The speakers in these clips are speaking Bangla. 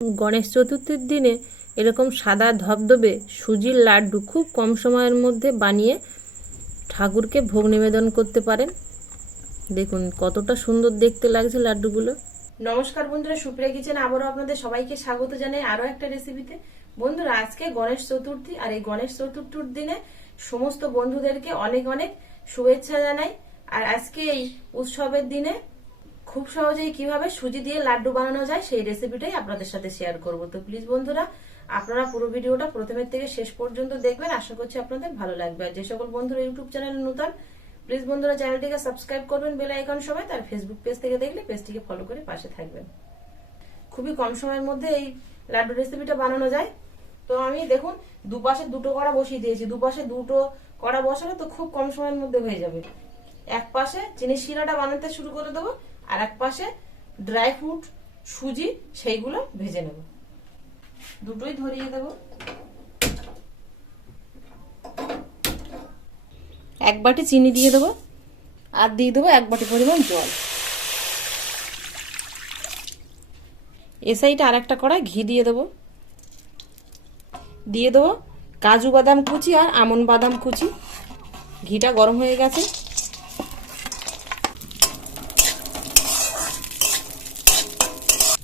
গণেশ চতুর্থীর দিনে এরকম সাদা ধবধবে সুজির লাড্ডু খুব কম সময়ের মধ্যে বানিয়ে ঠাকুরকে ভোগ নিবেদন করতে পারেন। দেখুন কতটা সুন্দর দেখতে লাগছে লাড্ডুগুলো। নমস্কার বন্ধুরা, সুপ্রিয়া কিচেনে আবারও আপনাদের সবাইকে স্বাগত জানাই আরও একটা রেসিপিতে। বন্ধুরা, আজকে গণেশ চতুর্থী, আর এই গণেশ চতুর্থীর দিনে সমস্ত বন্ধুদেরকে অনেক অনেক শুভেচ্ছা জানাই। আর আজকে এই উৎসবের দিনে খুব সহজেই কিভাবে সুজি দিয়ে লাড্ডু বানানো যায় সেই রেসিপিটাই আপনাদের সাথে শেয়ার করব। তো প্লিজ বন্ধুরা, আপনারা পুরো ভিডিওটা প্রথমের থেকে শেষ পর্যন্ত দেখবেন, আশা করছি আপনাদের ভালো লাগবে। আর যে সকল বন্ধুরা ইউটিউব চ্যানেলে নতুন, প্লিজ বন্ধুরা চ্যানেলটিকে সাবস্ক্রাইব করবেন বেল আইকন সবাই। তার ফেসবুক পেজ থেকে দেখলে পেজটিকে ফলো করে পাশে থাকবেন। খুবই কম সময়ের মধ্যে এই লাড্ডু রেসিপিটা বানানো যায়। তো আমি দেখুন দুপাশে দুটো কড়া বসিয়ে দিয়েছি। দুপাশে দুটো কড়া বসালে তো খুব কম সময়ের মধ্যে হয়ে যাবে। এক পাশে চিনির শিরাটা বানাতে শুরু করে দেবো, আর এক পাশে ড্রাই ফ্রুট সুজি সেইগুলো ভেজে নেব। দুটোই ধরিয়ে দেব। এক বাটি চিনি দিয়ে দেবো, আর দিয়ে দেবো এক বাটি পরিমাণ জল। এ সাইডে আর একটা কড়াই ঘি দিয়ে দেবো। দিয়ে দেবো কাজু বাদাম কুচি আর আমন্ড বাদাম কুচি। ঘিটা গরম হয়ে গেছে।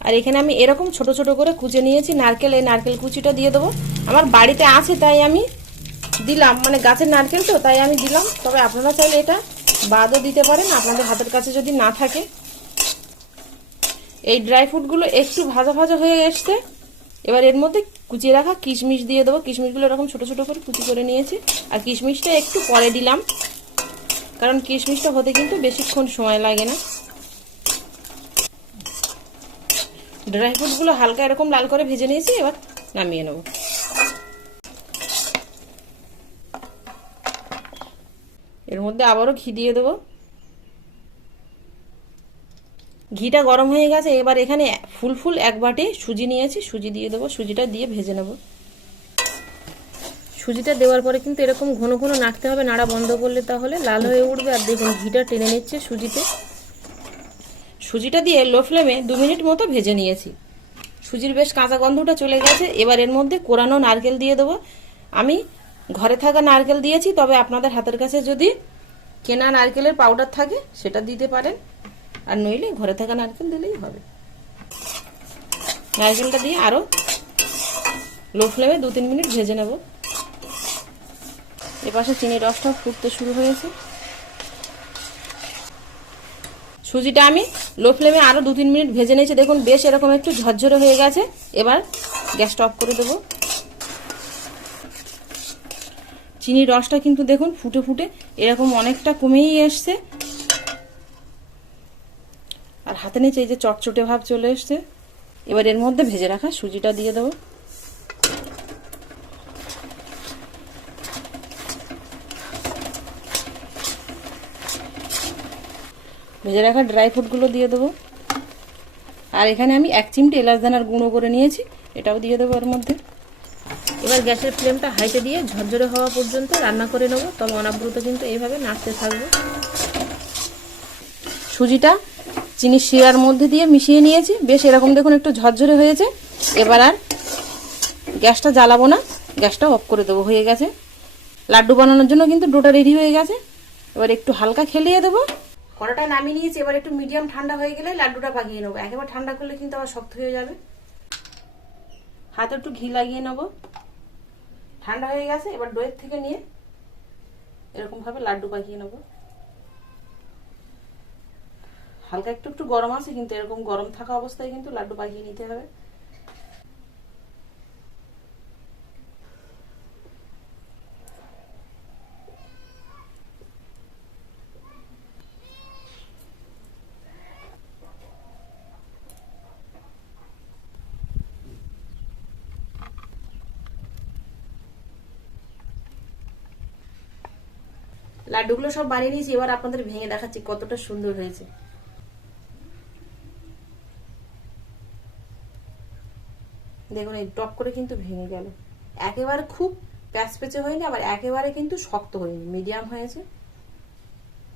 আর এখানে আমি এরকম ছোট ছোট করে কুচে নিয়েছি নারকেল। এই নারকেল কুচিটা দিয়ে দেবো। আমার বাড়িতে আছে তাই আমি দিলাম, মানে গাছের নারকেল তো তাই আমি দিলাম। তবে আপনারা চাইলে এটা বাদও দিতে পারেন আপনাদের হাতের কাছে যদি না থাকে। এই ড্রাই ফ্রুটগুলো একটু ভাজা ভাজা হয়ে এসছে। এবার এর মধ্যে কুচিয়ে রাখা কিশমিশ দিয়ে দেবো। কিশমিশগুলো এরকম ছোট ছোট করে কুচি করে নিয়েছি। আর কিশমিশটা একটু পরে দিলাম, কারণ কিশমিশটা হতে কিন্তু বেশিক্ষণ সময় লাগে না। ড্রাই ফ্রুটগুলো হালকা এরকম লাল করে ভেজে নিয়েছি। এবার নামিয়ে নেব। এর মধ্যে আবারও ঘি দিয়ে দেবো। ঘিটা গরম হয়ে গেছে। এবার এখানে ফুল এক বাটি সুজি নিয়েছি, সুজি দিয়ে দেবো। সুজিটা দিয়ে ভেজে নেব। সুজিটা দেওয়ার পরে কিন্তু এরকম ঘন ঘন নাড়তে হবে, নাড়া বন্ধ করলে তাহলে লাল হয়ে উঠবে। আর দেখুন ঘিটা টেনে নিচ্ছে সুজিতে। সুজিটা দিয়ে লো ফ্লেমে 2 মিনিট মতো ভেজে নিয়েছি। সুজির বেশ কাঁচা গন্ধটা চলে গেছে। এবার এর মধ্যে কোরানো নারকেল দিয়ে দেবো। আমি ঘরে থাকা নারকেল দিয়েছি, তবে আপনাদের হাতের কাছে যদি কেনা নারকেলের পাউডার থাকে সেটা দিতে পারেন, আর নইলে ঘরে থাকা নারকেল দিলেই হবে। নারকেলটা দিয়ে আরও লো ফ্লেমে 2-3 মিনিট ভেজে নেব। এপাশে চিনির রসটা ফুটতে শুরু হয়েছে। সুজিটা আমি লো ফ্লেমে আরও 2-3 মিনিট ভেজে নিয়েছি। দেখুন বেশ এরকম একটু ঝরঝরে হয়ে গেছে। এবার গ্যাসটা অফ করে দেবো। চিনির রসটা কিন্তু দেখুন ফুটে ফুটে এরকম অনেকটা কমেই এসছে। আর হাতে নিচে এই যে চটচটে ভাব চলে এসছে। এবার এর মধ্যে ভেজে রাখা সুজিটা দিয়ে দেবো। ভেজে রাখা ড্রাই ফ্রুটগুলো দিয়ে দেবো। আর এখানে আমি 1 চিমটি এলাচ দানার গুঁড়ো করে নিয়েছি, এটাও দিয়ে দেবো এর মধ্যে। এবার গ্যাসের ফ্লেমটা হাইতে দিয়ে ঝরঝরে হওয়া পর্যন্ত রান্না করে নেবো। তবে অনাবৃত কিন্তু এইভাবে নাড়তে থাকবো। সুজিটা চিনির শিরার মধ্যে দিয়ে মিশিয়ে নিয়েছি। বেশ এরকম দেখুন একটু ঝরঝরে হয়েছে। এবার আর গ্যাসটা জ্বালাবো না, গ্যাসটা অফ করে দেবো। হয়ে গেছে লাড্ডু বানানোর জন্য কিন্তু ডোটা রেডি হয়ে গেছে। এবার একটু হালকা খেলিয়ে দেবো। কড়াটা নামিয়ে নিয়েছি। এবার একটু মিডিয়াম ঠান্ডা হয়ে গেলে লাড্ডুটা পাকিয়ে নেবো। একেবারে ঠান্ডা করলে কিন্তু আবার শক্ত হয়ে যাবে। হাতে একটু ঘি লাগিয়ে নেবো। ঠান্ডা হয়ে গেছে। এবার ডোয়ের থেকে নিয়ে এরকম ভাবে লাড্ডু পাকিয়ে নেবো। হালকা একটু একটু গরম আছে, কিন্তু এরকম গরম থাকা অবস্থায় কিন্তু লাড্ডু পাকিয়ে নিতে হবে। লাড্ডুগুলো সব বানিয়ে নিয়েছি। এবার আপনাদের ভেঙে দেখাচ্ছি কতটা সুন্দর হয়েছে। দেখুন এই টপ করে কিন্তু ভেঙে গেল। একেবারে খুব প্যাচপ্যাচে হয়নি, আবার একেবারে কিন্তু শক্ত হয়নি, মিডিয়াম হয়েছে।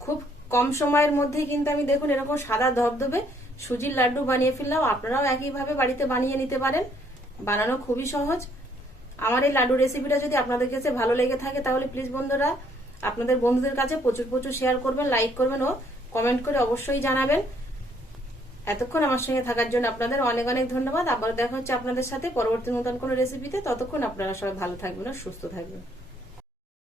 খুব কম সময়ের মধ্যেই কিন্তু আমি দেখুন এরকম সাদা ধবধবে সুজির লাড্ডু বানিয়ে ফেললাম। আপনারাও একইভাবে বাড়িতে বানিয়ে নিতে পারেন, বানানো খুবই সহজ। আমার এই লাড্ডু রেসিপিটা যদি আপনাদের কাছে ভালো লেগে থাকে তাহলে প্লিজ বন্ধুরা আপনাদের বন্ধুদের কাছে প্রচুর প্রচুর শেয়ার করবেন, লাইক করবেন ও কমেন্ট করে অবশ্যই জানাবেন। এতক্ষণ আমার সঙ্গে থাকার জন্য আপনাদের অনেক অনেক ধন্যবাদ। আবার দেখা হচ্ছে আপনাদের সাথে পরবর্তী নতুন কোনো রেসিপিতে। ততক্ষণ আপনারা সবাই ভালো থাকবেন আর সুস্থ থাকবেন।